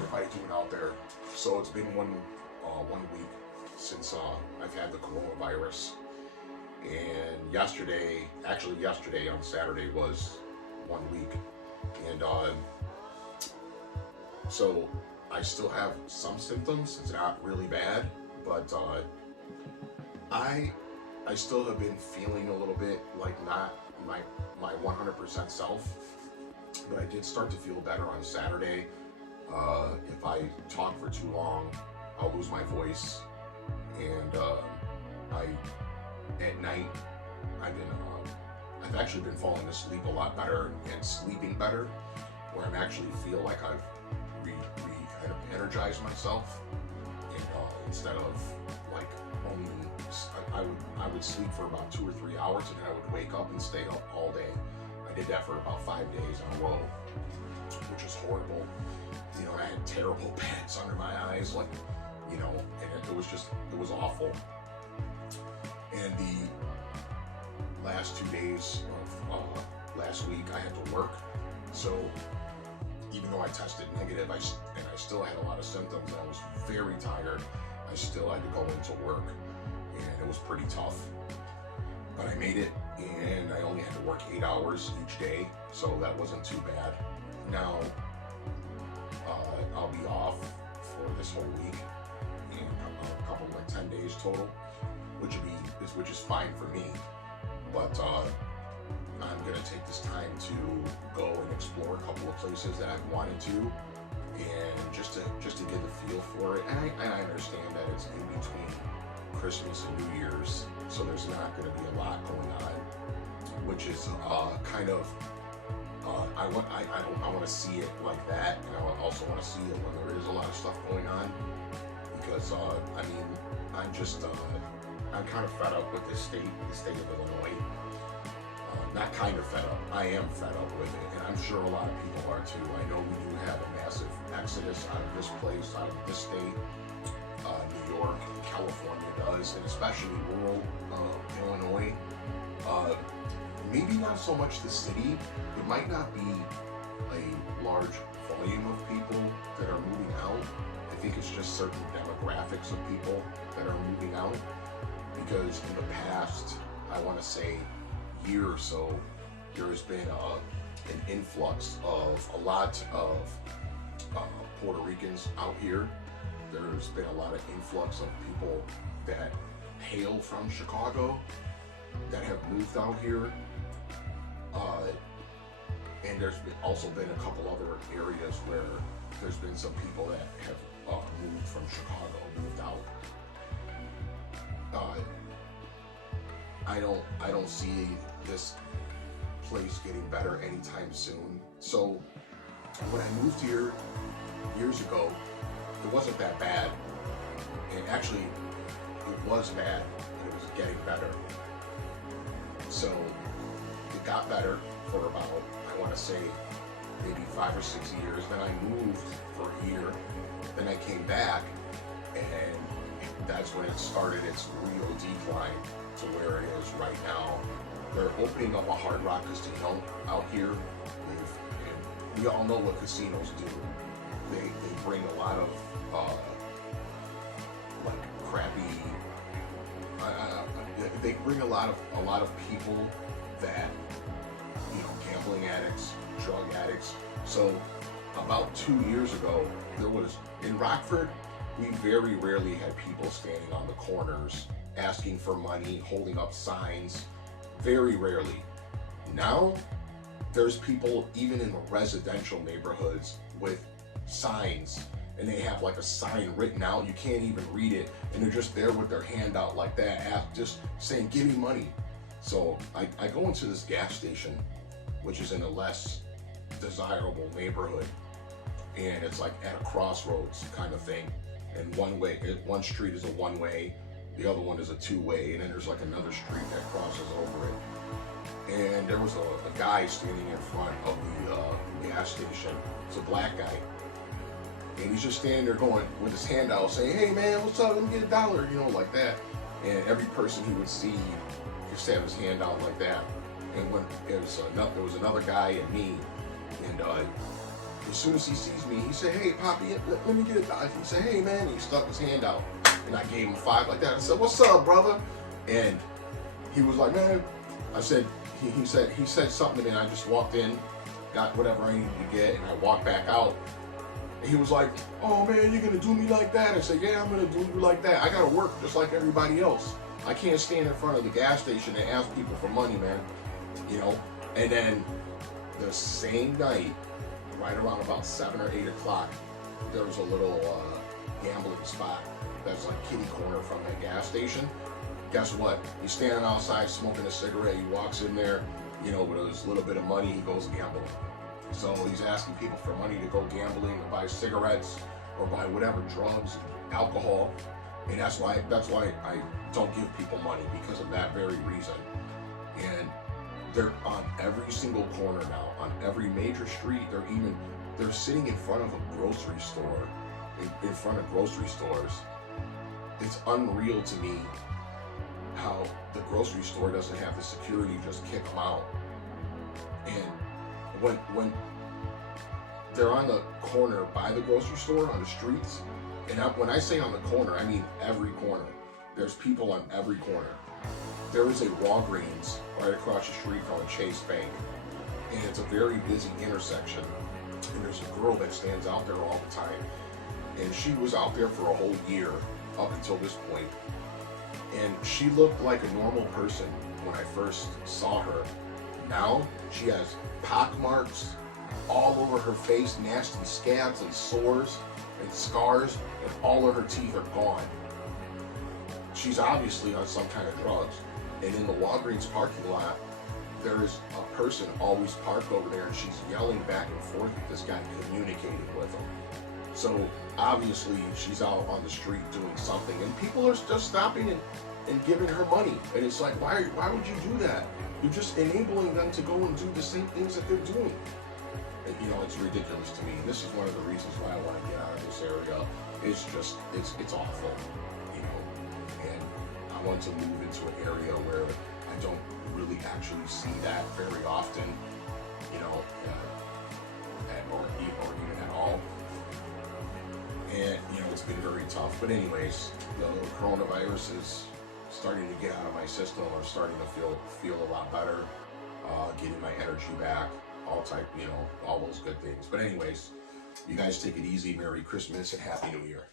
everybody doing out there? So it's been one week since I've had the coronavirus, and yesterday on Saturday was 1 week, and so I still have some symptoms. It's not really bad, but I still have been feeling a little bit like not my 100% self, but I did start to feel better on Saturday. If I talk for too long, I'll lose my voice, and at night I've actually been falling asleep a lot better and sleeping better, where I actually feel like I've kind of energized myself, and instead of like only I would sleep for about 2 or 3 hours, and then I would wake up and stay up all day. I did that for about 5 days in a row, which is horrible. You know, I had terrible pads under my eyes, like, you know, and it was awful. And the last 2 days of last week, I had to work. So even though I tested negative, I still had a lot of symptoms, and I was very tired, I still had to go into work, and it was pretty tough. But I made it, and I only had to work 8 hours each day, so that wasn't too bad. Now, I'll be off for this whole week, and a couple, like 10 days total, which is fine for me. But I'm gonna take this time to go and explore a couple of places that I've wanted to, and just to get the feel for it. And I understand that it's in between Christmas and New Year's, so there's not going to be a lot going on, which is kind of I want to see it like that, and I also want to see it when there is a lot of stuff going on, because I mean, I'm kind of fed up with the state of Illinois. Not kind of fed up. I am fed up with it, and I'm sure a lot of people are too. I know we do have a massive exodus out of this place, out of this state. New York, California does, and especially rural Illinois. Maybe not so much the city. It might not be a large volume of people that are moving out. I think it's just certain demographics of people that are moving out, because in the past, I want to say, year or so, there has been an influx of a lot of Puerto Ricans out here. There's been a lot of influx of people that hail from Chicago that have moved out here, and there's also been a couple other areas where there's been some people that have moved from Chicago, moved out. I don't see this place getting better anytime soon. So when I moved here years ago, it wasn't that bad, and actually it was bad, and it was getting better. So it got better for about, I want to say, maybe 5 or 6 years. Then I moved for a year, then I came back, and that's when it started its real decline to where it is right now. They're opening up a Hard Rock casino out here. We all know what casinos do. They bring a lot of like crappy. They bring a lot of people that, you know, gambling addicts, drug addicts. So about 2 years ago, there was in Rockford, we very rarely had people standing on the corners asking for money, holding up signs. Very rarely. Now, there's people even in the residential neighborhoods with signs, and they have like a sign written out, you can't even read it, and they're just there with their hand out like that, just saying, give me money. So I go into this gas station, which is in a less desirable neighborhood, and it's like at a crossroads kind of thing, and one street is a one-way, the other one is a two-way, and then there's like another street that crosses over it. And there was a guy standing in front of the gas station. It's a black guy, and he's just standing there going with his hand out, saying, "Hey man, what's up? Let me get $1," you know, like that. And every person he would see, he just have his hand out like that. And when there was another guy and me, and As soon as he sees me, he said, "Hey, Poppy, let me get it." He said, "Hey, man," and he stuck his hand out, and I gave him 5 like that. I said, "What's up, brother?" And he was like, "Man," I said, he said something to me, and I just walked in, got whatever I needed to get, and I walked back out. He was like, "Oh man, you're gonna do me like that?" I said, "Yeah, I'm gonna do you like that. I gotta work just like everybody else. I can't stand in front of the gas station and ask people for money, man." You know. And then the same night, right around about 7 or 8 o'clock, there was a little gambling spot that's like kitty corner from that gas station. Guess what? He's standing outside smoking a cigarette. He walks in there, you know, with his little bit of money. He goes gambling. So he's asking people for money to go gambling or buy cigarettes or buy whatever drugs and alcohol. And that's why I don't give people money, because of that very reason. And they're on every single corner now, on every major street. They're sitting in front of a grocery store, in front of grocery stores. It's unreal to me how the grocery store doesn't have the security just kick them out. And when they're on the corner by the grocery store on the streets, and when I say on the corner, I mean every corner. There's people on every corner. There is a Walgreens right across the street called Chase Bank, and it's a very busy intersection. And there's a girl that stands out there all the time, and she was out there for a whole year up until this point. And she looked like a normal person when I first saw her. Now she has pock marks all over her face, nasty scabs and sores and scars, and all of her teeth are gone. She's obviously on some kind of drugs. And in the Walgreens parking lot, there is a person always parked over there, and she's yelling back and forth with this guy, communicating with him. So obviously she's out on the street doing something, and people are just stopping and giving her money. And it's like, why would you do that? You're just enabling them to go and do the same things that they're doing. And, you know, it's ridiculous to me. And this is one of the reasons why I want to get out of this area. It's just, it's awful, you know. And I want to move into an area where I don't really actually see that very often, you know, or even at all. And, you know, it's been very tough. But anyways, the coronavirus is starting to get out of my system. I'm starting to feel a lot better, getting my energy back, all those good things. But anyways, you guys take it easy. Merry Christmas and Happy New Year.